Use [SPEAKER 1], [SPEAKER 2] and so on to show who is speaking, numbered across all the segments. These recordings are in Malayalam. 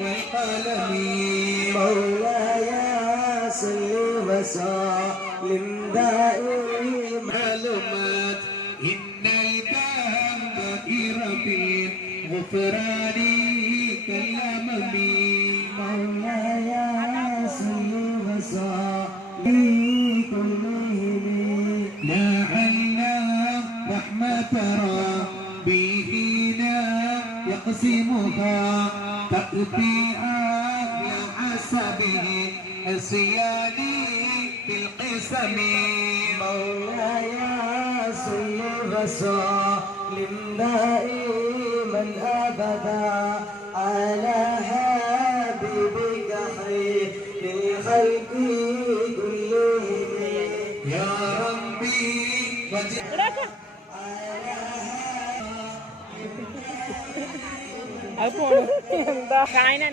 [SPEAKER 1] والقلم مولاي صل وسلم غفراني مولاي صل وسلم كلهم لعل رحمة ربنا يقسمها تأتي على حسبه عصياني في القسم مولاي صل وسلم دائما ابدا على حبيبك خير الخلق كلهم يا ربي وجعل
[SPEAKER 2] അത് പോണു എന്താ കായന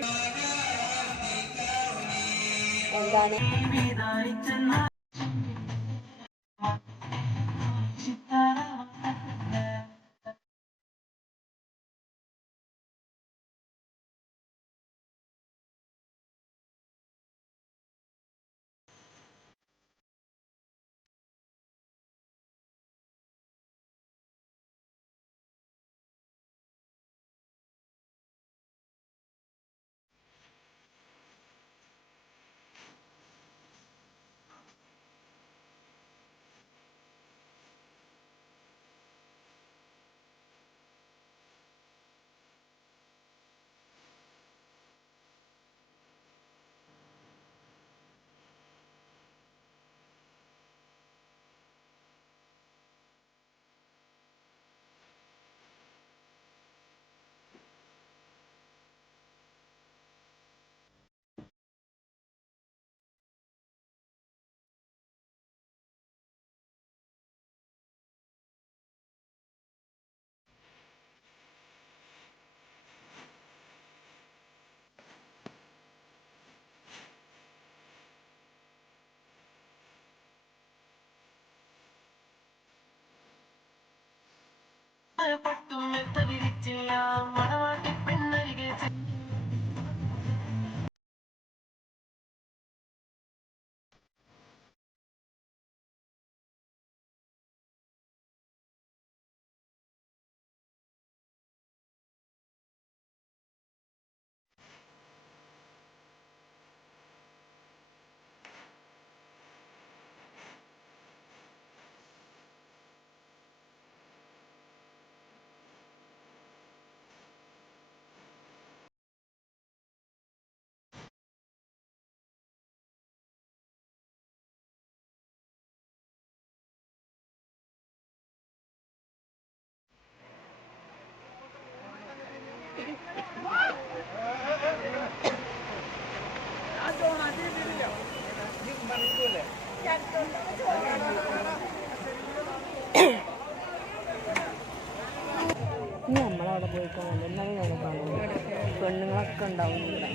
[SPEAKER 2] എന്താണ് கஷ்டப்பட்டும் மெத்தவிரிச்சில்லாம் மனவன்
[SPEAKER 3] ഇനി നമ്മളവിടെ പോയിക്കാൻ എന്നാലും നടക്കാൻ പെണ്ണുങ്ങളൊക്കെ ഉണ്ടാവും ഇവിടെ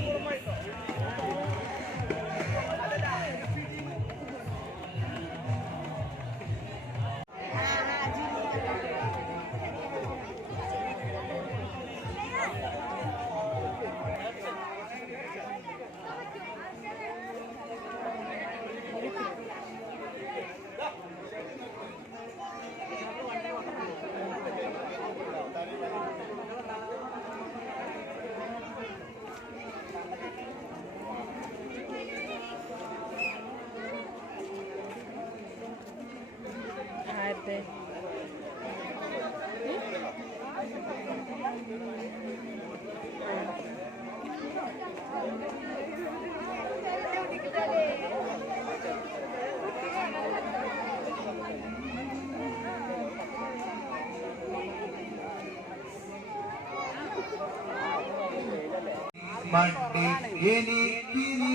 [SPEAKER 4] മണ്ണിൽ എനിക്കിനി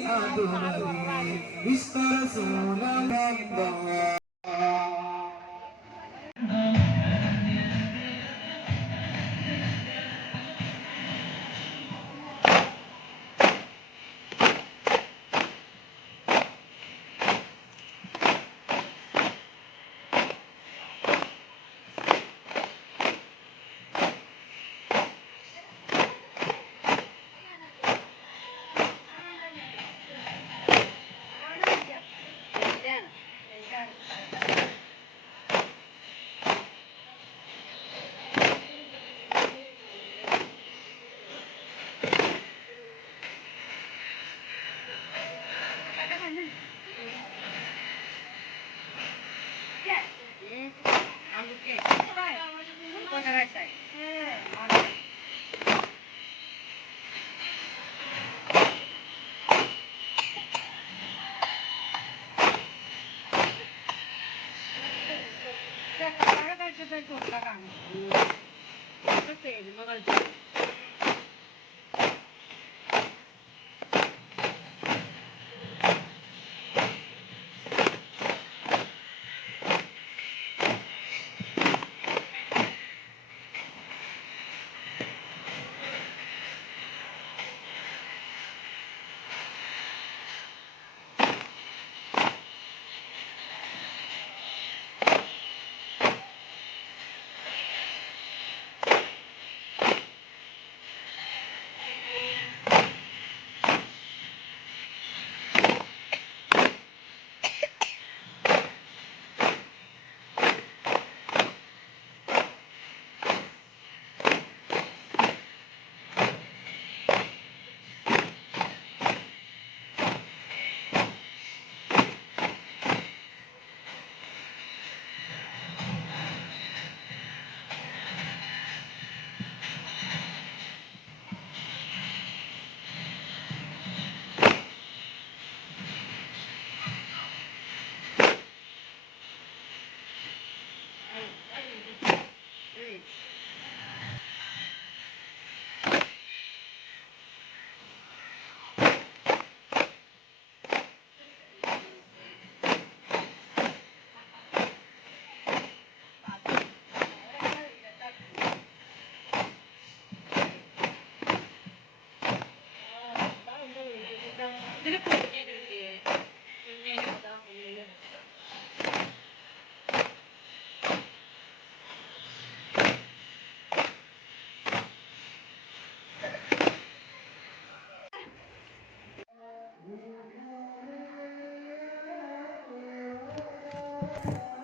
[SPEAKER 4] Terima.
[SPEAKER 5] telefon gelir diye. Ünlüye kadar bunu yönetiyor. Thank you.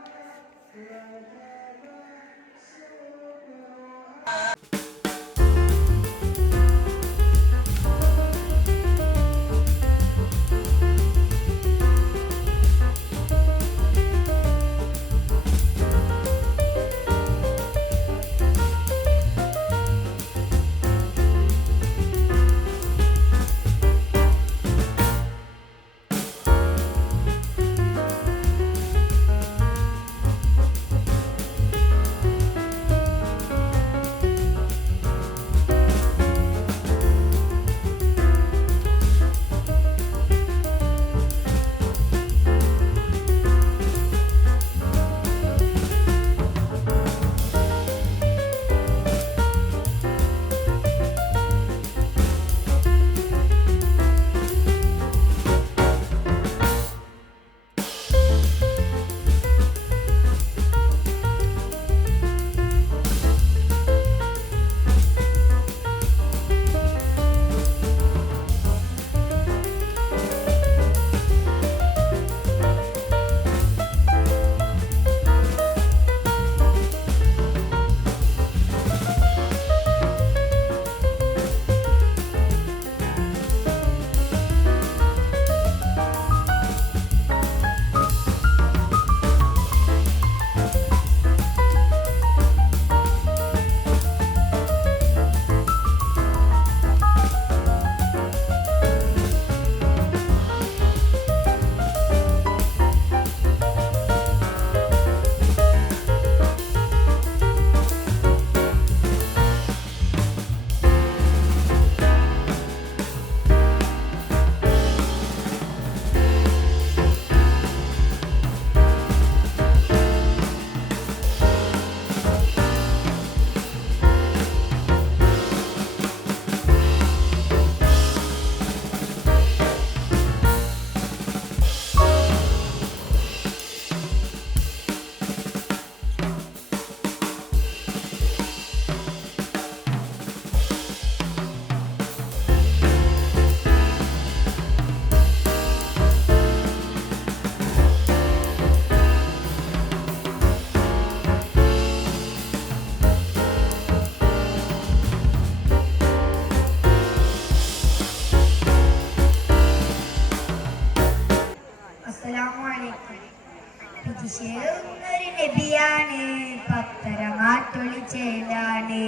[SPEAKER 5] ചേറുന്നൊരു നബിയാണ് പത്തരമാറ്റൊളിച്ചേലാണ്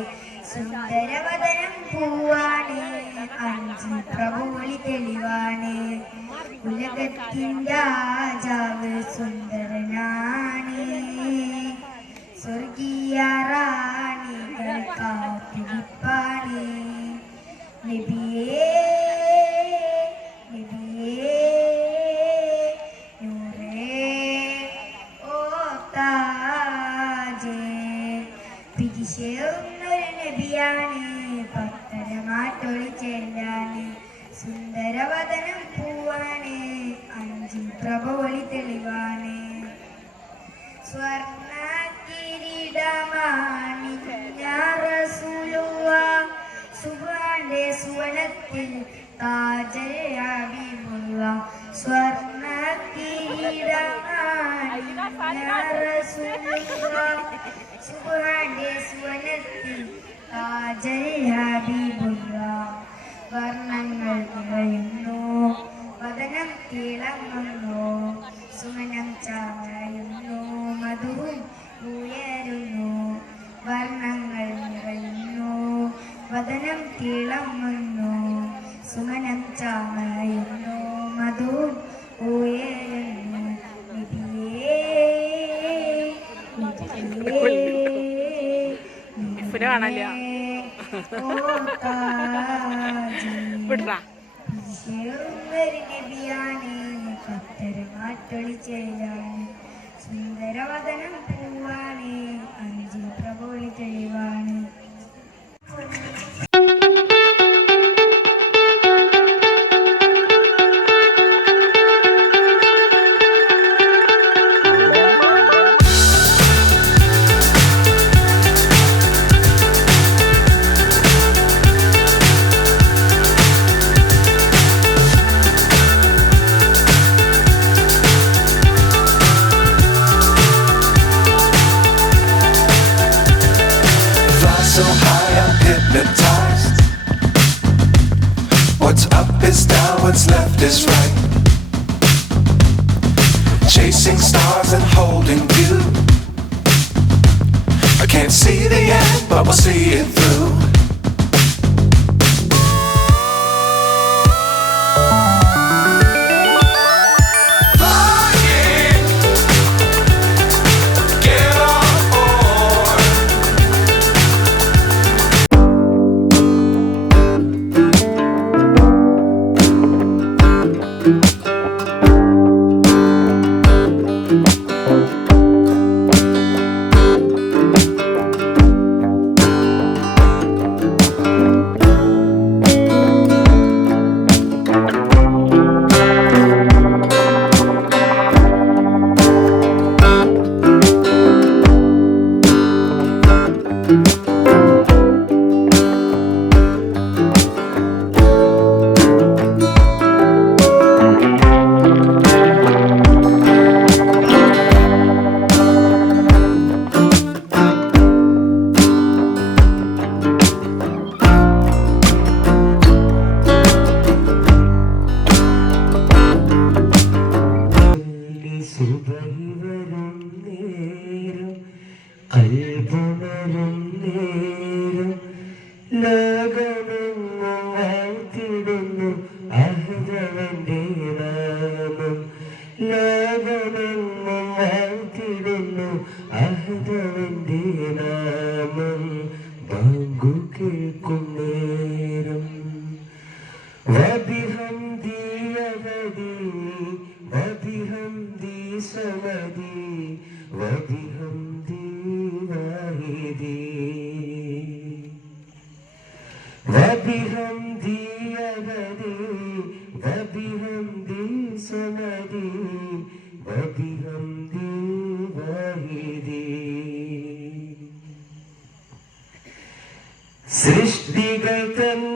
[SPEAKER 5] സുന്ദരവതനം പൂവാണ് അഞ്ചു പ്രഭുവളി തെളിവാണ്. ഉലകത്തിന്റെ രാജാവ് സുന്ദരനാണ് സ്വർഗീയ റാണികൾ കാത്തിരിപ്പാണ്. നബിയേ പ്രഭോളി തെളിവാണ് സ്വർണ കിരീടമാണി സുഖാന്റെ സുവനത്തിൽ താജയാവിമുള്ള സ്വർണ കിരീടമാണി സുഖാന്റെ സുവനത്തിൽ താജയാവിമുള്ള വർണങ്ങൾ നിറയുന്നു. വദനം തിളങ്ങുന്നു സുമനം ചായുന്നു മധുവും ഉയരുന്നു വർണങ്ങൾ നിറയുന്നു വദനം തിളങ്ങുന്നു സുമനം ചായുന്നു മധുവും ഉയരുന്നു നിധിയേ നിധിയേ. ഓ താജി
[SPEAKER 1] വിട്രാ
[SPEAKER 5] ഈശ്വരൊന്നൊരു നബിയാണ് ഭക്തരുമാറ്റൊളി ചെയ്താണ് സുന്ദരവദനം പൂവാണ്
[SPEAKER 6] സമരി വതിഹം സൃഷ്ടികൾ തന്നെ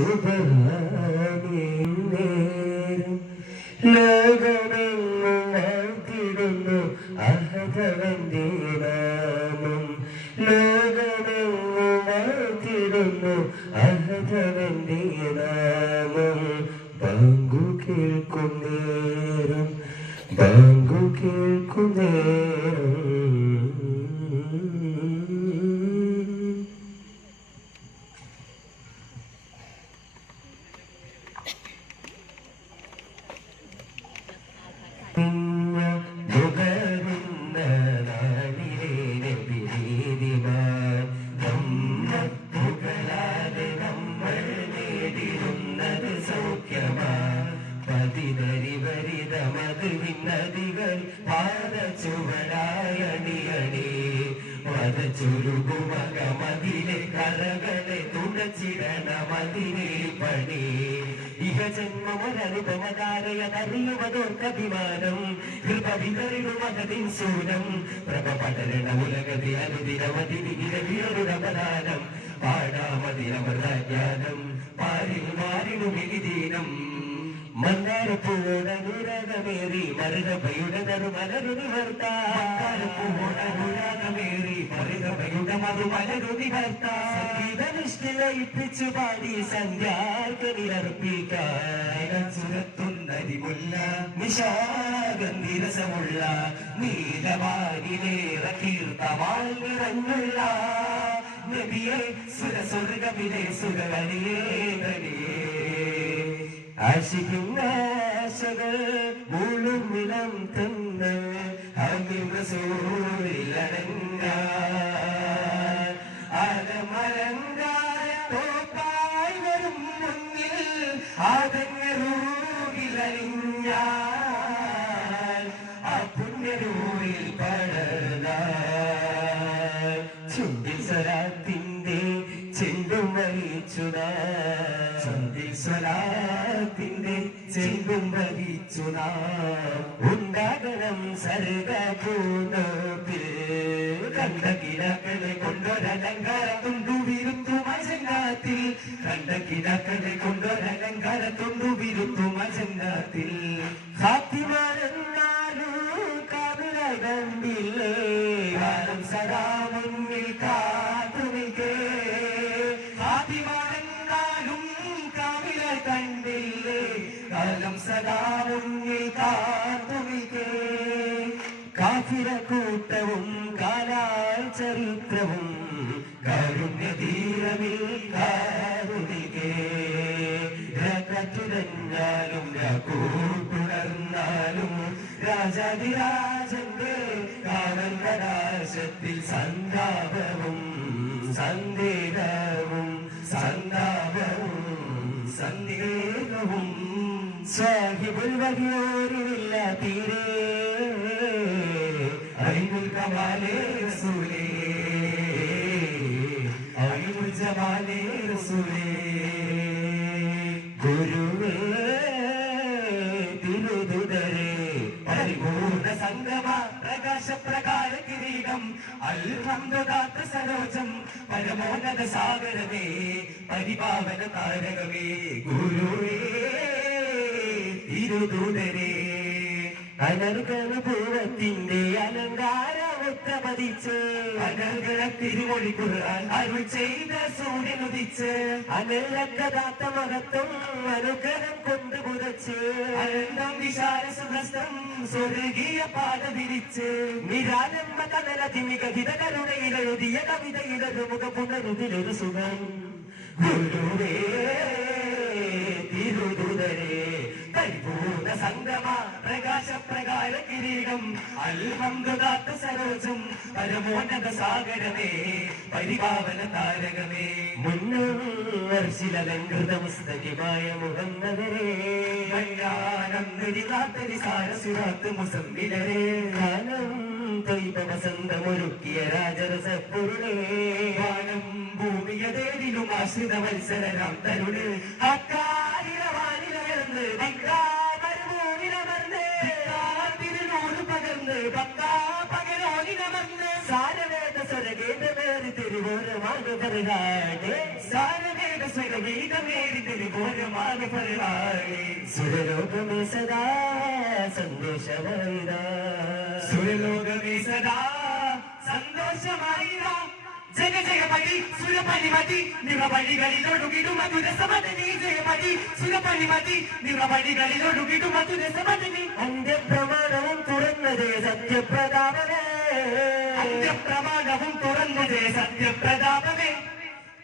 [SPEAKER 6] തരണേ കനിയന സുബഹാനെ നേരം ലോകമെങ്ങും വാഴ്ത്തിടുന്നു അഹതവന്റെ നാമം ലോകമെങ്ങും വാഴ്ത്തിടുന്നു അഹതവന്റെ നാമം ബാങ്കു കേൾക്കുന്നേരം ബാങ്കു കേൾക്കും പാടാമതിരമൃതജ്ഞാനം പാരിൽ മാറിടുമിതിദീനം മന്ദാരപ്പൂടനുരാഗമേറി മരുതഭയുടെ നറുമലരുതി നിവർത്താരപ്പൂടനുരാഗമേറി മരുതഭയുടെ മറുമലരുതി നിവർത്താനിഷ്ഠിലയിപ്പിച്ചു പാടി സന്ധ്യാർക്കനിലർപ്പിക്കാൻ സുരത്തുന്നരിമുല്ല നിശാഗന്ധിരസമുള്ള നീലവാനിലേറ കീർത്തമാൽ നിറഞ്ഞുള്ള. നബിയെ സുരസ്വർഗമിലെ സുഖവനിയേ ആശിക്കും ആശകൾ മൂളും നിലം തന്ന് അമിമസൂരിലടങ്ങ അലമലങ്കാര തോപ്പായി വരും മുന്നിൽ ആദങ്ങരൂരിലറിഞ്ഞാൽ ആ പുണ്യരൂരിൽ പടല വഹിച്ചുട. സ്വരാത്തിന്റെ ചെണ്ടും വഹിച്ചുട. ഉണ്ടാകണം സർഗപൂർണത്തിൽ കാരുണികേ രകറ്റുരഞ്ഞാലും കൂട്ടുണർന്നാലും രാജാതിരാജന്റെ കാവൽ പ്രകാശത്തിൽ സന്താപവും സന്ദേഹവും സന്താപവും സന്ദേഹവും സാഹിബുൽ വഹിയോരില്ല തീരെ അയിമുൽ കമാലേ റസൂലേ ജമാലേ റസൂലേ ഗുരുവേ തിരുതുതരേ പരിപൂർണ സംഗമ പ്രകാശ പ്രകാര കിരീടം അൽഹംദുദാത്ത സരോജം പരമോന്നത സാഗരമേ പരിപാവന താരകമേ ഗുരുവേ തിരുതുതരേ. അനർഗണപൂവത്തിന്റെ അലങ്കാരമൊത്ത പതിച്ച് അനർഗണ തിരുമൊഴി അരുൾ ചെയ്ത സൂര്യനുദിച്ച് അനലക്കതാത്ത മഹത്വം അനുഗ്രഹം കൊണ്ട് പുതച്ച്. അനന്തം വിശാല സുഹസ്തം സ്വർഗീയ പാത വിരിച്ച്. നിരാലംബ കനലതി മികവിത കരുണയിലെഴുതിയ കവിതയിലൊരു മുഖ പുനരുതിലൊരു സുഖം. ഗുരുവേ സംഗമ പ്രകാശ പ്രകാര കിരീടം അൽഹംദുദാത്ത സരോജം പരമോന്നത സാഗരമേ പരിപാവന താരകമേ. മുന്നർശിലലങ്കൃത പുസ്തകമായ മുഹമ്മദരേ ാനന്ദരികാത്തരി സാരസുരാത്ത് മുസമ്മിലരേ കാലം തൊയ്പ വസന്തമൊരുക്കിയ രാജരസപ്പൊരുളേ. വാനം ഭൂമിയതേരിലും ആശ്രിത മത്സരം തരുണ് അക്കാരിലവാനിലയർന്ന് തിരുവോരമാണ് പറയാട് സാരവേദ സ്വരഗീതമേരിന്റെ ഘോരമാണ് പരിപാടി സുരലോകമേ സദാ സന്തോഷമായിരാ സുരലോകമേ സദാ സന്തോഷമായിരാ ജയ ജയമതി സുരപരിമതി നിറവഴികളിലൊടുകിടും മധുര ജയപതി സുരപണിമതി നിറവഴികളിലൊടുകിടും മധുര സമതനി അന്ത്യപ്രമാണവും തുറന്നതേ സത്യപ്രതാപനേ അന്ത്യപ്രമാണവും തുറന്നത് സത്യപ്രതാപമേ.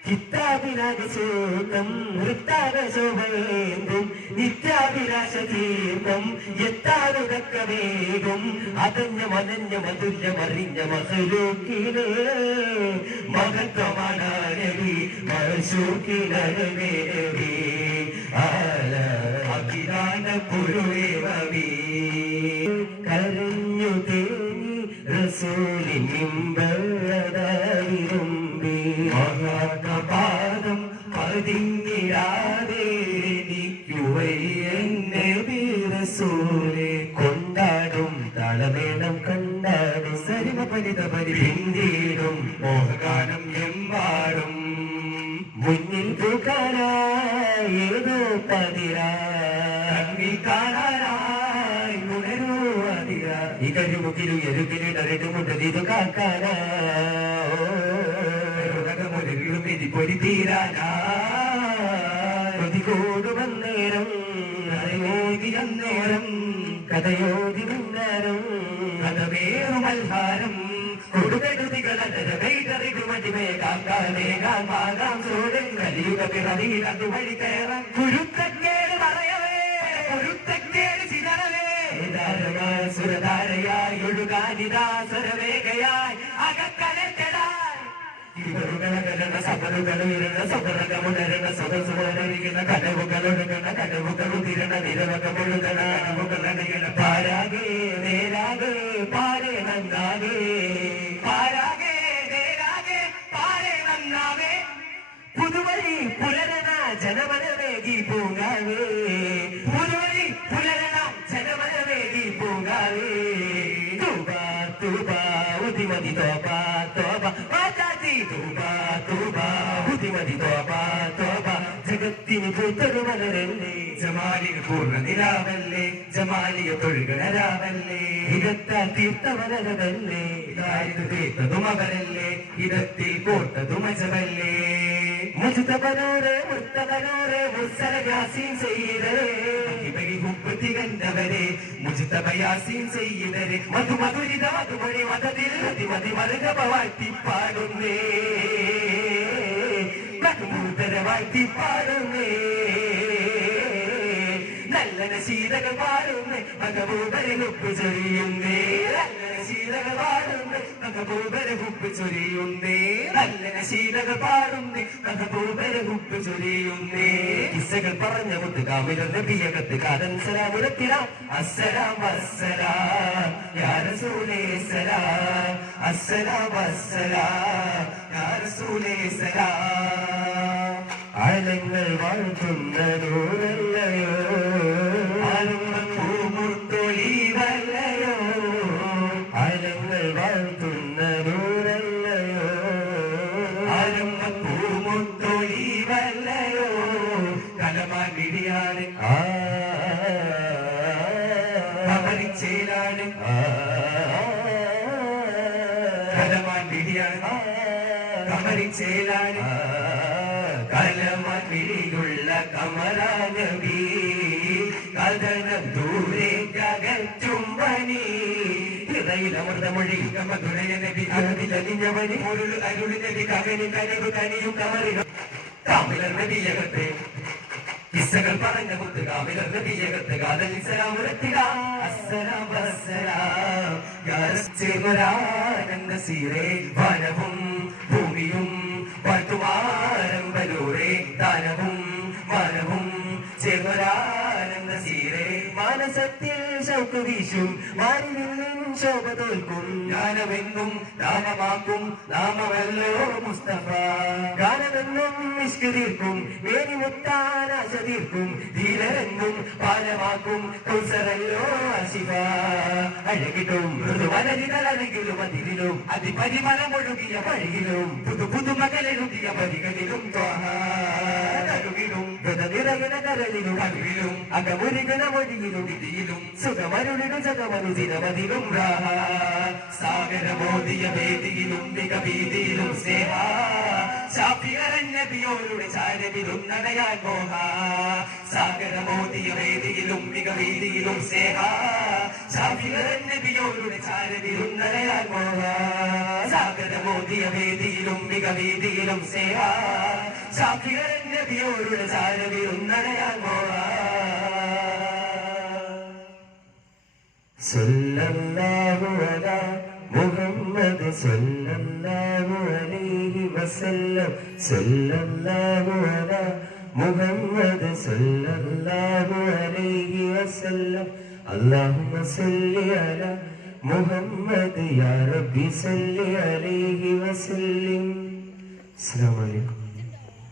[SPEAKER 6] ചിത്താഭിലാഷേകം വൃത്താകശോഭയേന്തും നിത്യാഭിലാഷതീർത്ഥം തീർത്ഥം എത്താറുടക്കവേഗം അതഞ്ഞ മനഞ്ഞ മധുര്യമറിഞ്ഞ മഹലൂക്കിന് മഹത്വമാണി മഹസൂക്കിനവി ആല അഭിധാന പുരുവേവി റസൂലിനിമ്പഴതായിരുമ്പി മഹാകപാദം പതിങ്ങിടാതെ എന്നെ വീരസൂലെ. കൊണ്ടാടും തളമേളം കണ്ടാടും സരിമ പരിത പരിന്തിയിടും മോഹഗാനം എമ്പാടും. മുന്നിൽ പൂക്കാനായി ഇകരുമുകിലു എരുകിലിടരുമുണ്ടതിതു കാക്കാനാ. ഉലകമൊരു പൊരി തീരാനാ. കൊതികോട് വന്നേരം കഥയോതി അന്നേരം കഥയോതി മുന്നേരം കഥവേറുമൽഹാരം കൊടുകരുതികളറികുമതിമേ കാക്കാനേ കാമാകാം സോഴൻ കലിയുക പിറവിയിൽ അത് വഴി കയറാൻ കുരുത്തക്കേട് ഒഴുകാനിതാ സ്വരവേഗയായി അകക്കലറ്റടായി ഇവരുകളകലണ സബറുകളുയരണ സബറകമുണരണ സദസുമരിക്കുന്ന കടവുകളൊഴുകണ കടവുകളുതിരണ നിരവകമൊഴുകണ കടവുകളണയണ പാരാകേ നേരാകേ പാരേ നന്നാകേ പാരാകേ നേരാകേ പാരേ നന്നാവേ. പുതുവഴി പുലരണ ജനമനവേഗി പൂങ്കാവേ. പുതുവഴി പുലരണ ജനമനവേഗി പൂങ്കാവേ. বুদ্ধিমতি তোবা তোবা ও চাচি তোবা তোবা বুদ্ধিমতি তোবা ജഗത്തിന് പൂത്തൊരു മലരല്ലേ ജമാലിന് പൂർണ ജമാലിയ തൊഴുകണരാവല്ലേ ഇതത്താൽ തീർത്ത മലരവല്ലേ ഇതായത് തീർത്തതും അവരല്ലേ ഇതത്തിൽ കോട്ടതും അജമല്ലേ മുസ്തഫനോരെ മുസ്തഫനോരെ മുസ്സലയാസീൻ ചെയ്തരേ ഇവരി ഹുബ്ബത്തി കണ്ടവരെ മുസ്തഫ യാസീൻ ചെയ്തരെ മധു മധുരിത മധുമണി മതതിൽ മതി മതി വാഴ്ത്തി പാടുന്നേ. വാഴ്ത്തി പാടുന്നേ. നല്ല ശീതകൾ പാടുന്നേ മകബൂബരെ ഹുപ്പ് ചൊരിയുന്നേ നല്ലന ശീതകൾ പാടുന്നേ മകബൂബരെ ഹുപ്പ് ചൊരിയുന്നേ നല്ലന ശീതകൾ പാടുന്നേ മകബൂബരെ ഹുപ്പ് ചൊരിയുന്നേ. കിസ്സകൾ പറഞ്ഞ മുത്ത് കാമിലർ നബിയകത്ത് കാതൻ സലാമുരത്തിരാം അസ്സലാം അസ്സലാം യാ റസൂലേ സലാം. അസ്സലാം അസ്സലാം യാ റസൂലേ സലാം. ആലങ്ങൾ വാഴ്ത്തുന്ന നൂറല്ലയോ അസ്സലാം വനവും ഭൂമിയും പട്ടുമാരമ്പലൂരെ ദാനവും മനവും ചേവരാനന്ദ സീരേ മാനസത്തിൽ ശൗക്ക് വീശും മാരിവില്ലിൻ ശോഭ തോൽക്കും. ജ്ഞാനമെന്നും നാമമാക്കും. നാമമല്ലോ മുസ്തഫ. ഗാനമെന്നും നിഷ്കരീർക്കും വേണി മുത്താനാശ തീർക്കും. ധീരരെന്നും പാലമാക്കും. കൗസരല്ലോ
[SPEAKER 7] ശിവ അഴകിലും മൃദുവലരിതളകിലും അതിലും അതിപരിമളം ഒഴുകിയ വഴിയിലും. പുതു പുതുമകളെഴുതിയ വരികളിലും ത്വാഹാരുകിലും കരളിലും കഴിവിലും അകമുരുകന മൊഴിയിലും വിധിയിലും സുഖമരുളിടും ജഗമനുദിനമതിലും രാഹ സാഗരമോദിയ വേദിയിലും മികവീതിയിലും സ്നേഹ ശാഫിയരഞ്ഞബിയോരുടെ ചാരവിലും നടയാൻ മോഹ സാഗരമോദിയ വേദിയിലും മികവീതിയിലും സ്നേഹ ശാഫിയരഞ്ഞബിയോരുടെ ചാരവിലും നടയാൻ മോഹ സാഗരമോദിയ വേദിയിലും മികവീതിയിലും സ്നേഹ മോഹ സല്ലല്ലാഹു അലാ മുഹമ്മദ് സല്ലല്ലാഹു അലൈഹി വസല്ലം സല്ലല്ലാഹു അലാ മുഹമ്മദ് സല്ലല്ലാഹു അലൈഹി വസല്ലം സല്ലി അലാ മുഹമ്മദ് യാ റബ്ബി സല്ലി അലൈഹി വസല്ലം അസ്സലാമു അലൈക്കും.